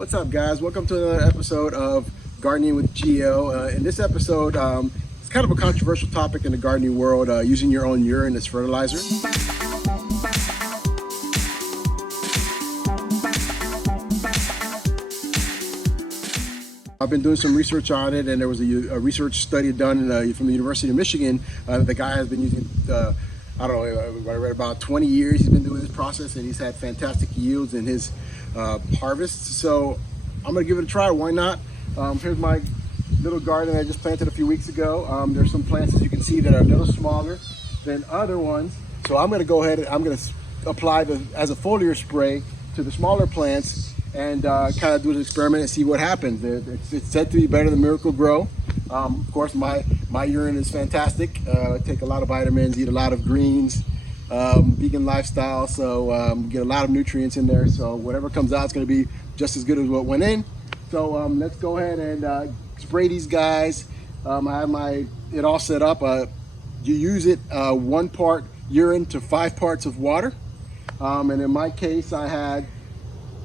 What's up, guys? Welcome to another episode of Gardening with Geo. In this episode, it's kind of a controversial topic in the gardening world, using your own urine as fertilizer. I've been doing some research on it, and there was a research study done from the University of Michigan. The guy has been using, I don't know, I read about 20 years he's been doing this process, and he's had fantastic yields in his harvests. So I'm gonna give it a try. Why not? Here's my little garden I just planted a few weeks ago. There's some plants, as you can see, that are a little smaller than other ones. So I'm gonna go ahead and I'm gonna apply as a foliar spray to the smaller plants and kind of do an experiment and see what happens. It's said to be better than Miracle Grow. Of course, my urine is fantastic. I take a lot of vitamins, eat a lot of greens, vegan lifestyle, so get a lot of nutrients in there. So whatever comes out is going to be just as good as what went in. So let's go ahead and spray these guys. I have it all set up. You use it 1 part urine to 5 parts of water. And in my case,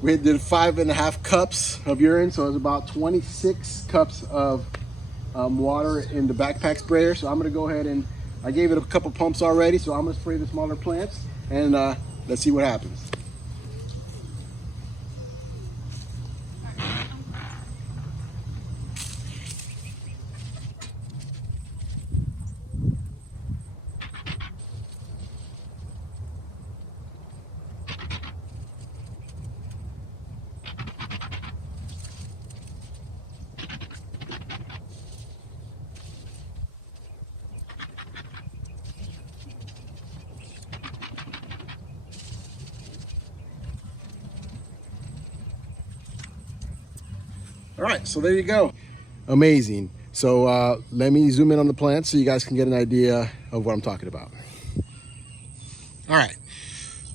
we did 5.5 cups of urine, so it was about 26 cups of water in the backpack sprayer. So I'm going to go ahead and I gave it a couple pumps already, so I'm going to spray the smaller plants and let's see what happens. All right, so there you go. Amazing. So let me zoom in on the plants so you guys can get an idea of what I'm talking about. All right,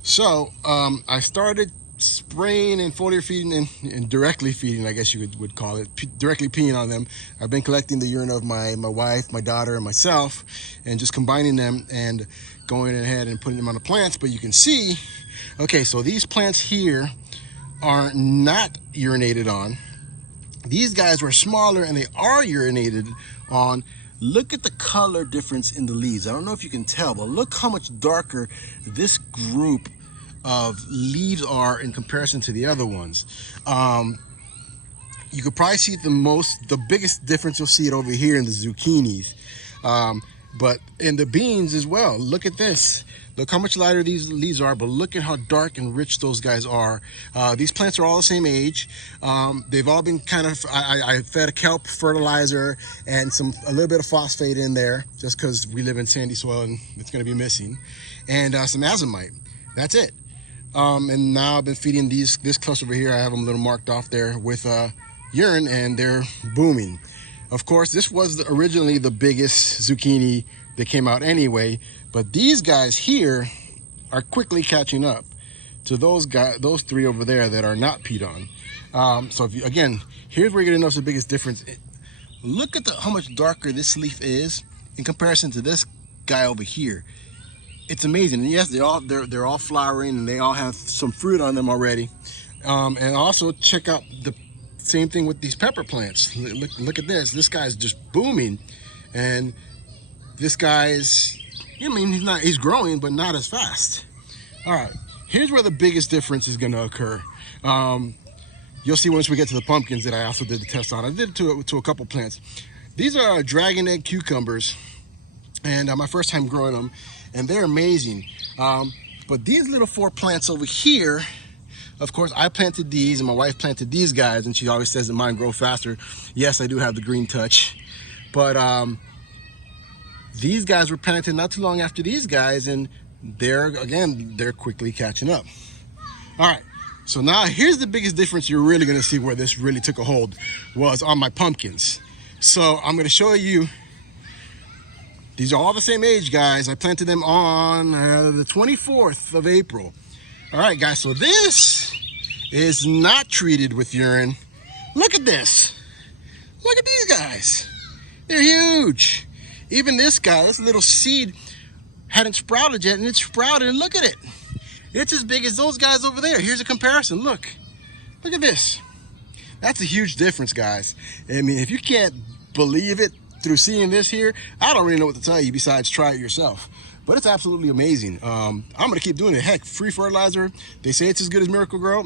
so I started spraying and foliar feeding and directly feeding, I guess you would call it, directly peeing on them. I've been collecting the urine of my wife, my daughter, and myself, and just combining them and going ahead and putting them on the plants. But you can see, okay, so these plants here are not urinated on. These guys were smaller and they are urinated on. Look at the color difference in the leaves. I don't know if you can tell, but look how much darker this group of leaves are in comparison to the other ones. You could probably see the biggest difference, you'll see it over here in the zucchinis. But in the beans as well. Look at this. Look how much lighter these leaves are, but look at how dark and rich those guys are. These plants are all the same age. They've all been kind of, I fed a kelp fertilizer and a little bit of phosphate in there, just because we live in sandy soil and it's going to be missing, and some azomite. That's it. And now I've been feeding this cluster over here. I have them a little marked off there with urine, and they're booming. Of course, this was originally the biggest zucchini that came out anyway, but these guys here are quickly catching up to those 3 over there that are not peed on. So if again, here's where you're gonna notice the biggest difference. Look at how much darker this leaf is in comparison to this guy over here. It's amazing. And yes, they're all flowering and they all have some fruit on them already. And also check out the same thing with these pepper plants. Look at this. This guy's just booming, and this guy's, I mean, he's growing, but not as fast. All right, here's where the biggest difference is going to occur. You'll see once we get to the pumpkins that I also did the test on. I did it to a couple plants. These are dragon egg cucumbers, and my first time growing them, and they're amazing. But these little 4 plants over here, of course, I planted these and my wife planted these guys, and she always says that mine grow faster. Yes, I do have the green touch, but these guys were planted not too long after these guys, and they're quickly catching up. All right, so now here's the biggest difference you're really gonna see where this really took a hold was on my pumpkins. So I'm gonna show you, these are all the same age, guys. I planted them on the 24th of April. All right, guys, so this is not treated with urine. Look at this. Look at these guys. They're huge. Even this guy, this little seed hadn't sprouted yet, and it sprouted, and look at it. It's as big as those guys over there. Here's a comparison. Look at this. That's a huge difference, guys. I mean, if you can't believe it through seeing this here, I don't really know what to tell you besides try it yourself. But it's absolutely amazing. I'm gonna keep doing it. Heck, free fertilizer. They say it's as good as Miracle Grow.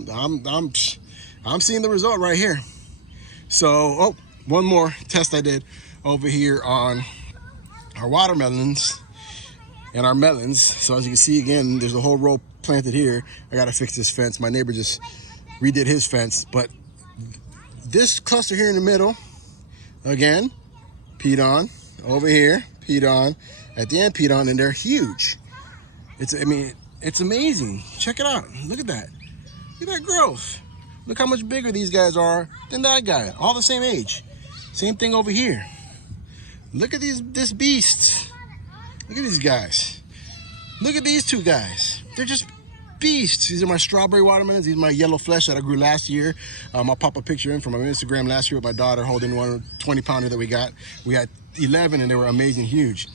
I'm seeing the result right here. So, oh, one more test I did over here on our watermelons and our melons. So as you can see, again, there's a whole row planted here. I gotta fix this fence. My neighbor just redid his fence, but this cluster here in the middle, again, peed on. Over here, peed on. At the end, peed on, and they're huge. I mean, it's amazing. Check it out. Look at that. Look at that growth. Look how much bigger these guys are than that guy. All the same age. Same thing over here. Look at this beast. Look at these guys. Look at these two guys. They're just beasts. These are my strawberry watermelons. These are my yellow flesh that I grew last year. I'll pop a picture in from my Instagram last year with my daughter holding one 20-pounder that we got. We had 11 and they were amazing huge.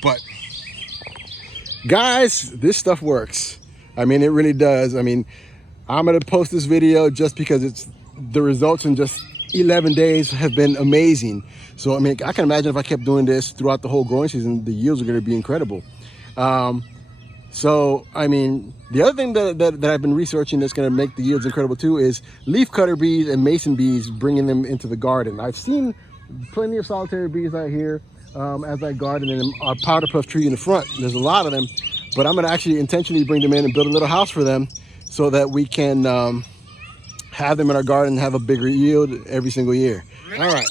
But guys, this stuff works. I mean, it really does. I mean, I'm gonna post this video just because the results in just 11 days have been amazing. So I mean, I can imagine if I kept doing this throughout the whole growing season, the yields are gonna be incredible. So I mean, the other thing that I've been researching that's gonna make the yields incredible too is leaf cutter bees and mason bees, bringing them into the garden. I've seen plenty of solitary bees out here as I garden, and our powder puff tree in the front. There's a lot of them, but I'm gonna actually intentionally bring them in and build a little house for them so that we can have them in our garden and have a bigger yield every single year. All right,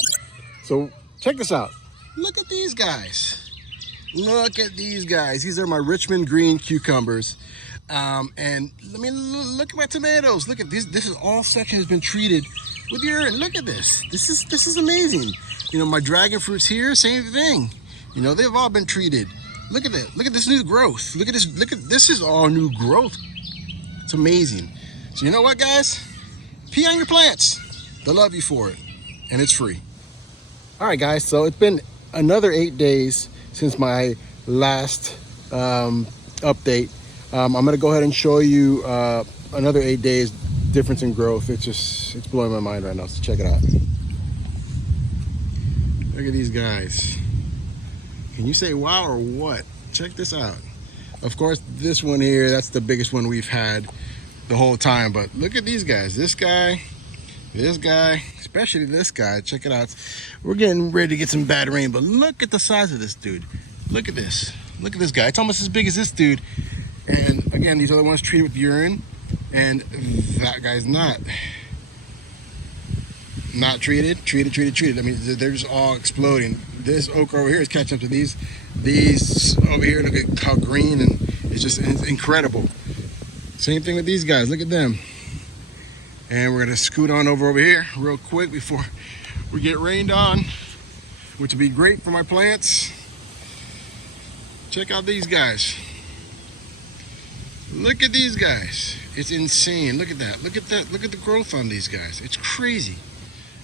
so check this out. Look at these guys. Look at these guys. These are my Richmond green cucumbers. And I mean, look at my tomatoes. Look at this. This is all section has been treated with urine. Look at this. This is amazing. You know, my dragon fruits here, same thing. You know, they've all been treated. Look at that. Look at this new growth. Look at this. This is all new growth. It's amazing. So you know what, guys? Pee on your plants. They'll love you for it, and it's free. All right, guys. So it's been another 8 days since my last update. I'm gonna go ahead and show you another 8 days difference in growth. It's blowing my mind right now. So check it out. Look at these guys. Can you say wow or what? Check this out. Of course, this one here, that's the biggest one we've had the whole time. But look at these guys. This guy, especially this guy. Check it out. We're getting ready to get some bad rain, but look at the size of this dude. Look at this. Look at this guy. It's almost as big as this dude. And again, these other ones treated with urine, and that guy's not treated. I mean, they're just all exploding. This okra over here is catching up to these over here. Look at how green, and it's incredible. Same thing with these guys. Look at them. And we're gonna scoot on over here real quick before we get rained on, which would be great for my plants. Check out these guys. Look at these guys. It's insane. Look at that. Look at that. Look at the growth on these guys. It's crazy.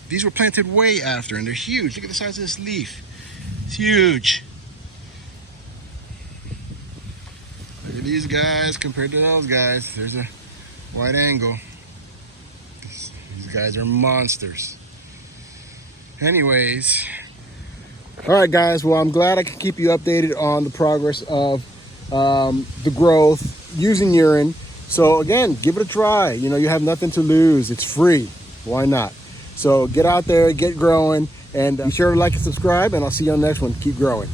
These were planted way after, and they're huge. Look at the size of this leaf. It's huge. Look at these guys compared to those guys. There's a wide angle. These guys are monsters. Anyways. All right, guys. Well, I'm glad I can keep you updated on the progress of the growth using urine. So again, give it a try. You know, you have nothing to lose. It's free. Why not? So get out there, get growing, and be sure to like and subscribe, and I'll see you on the next one. Keep growing.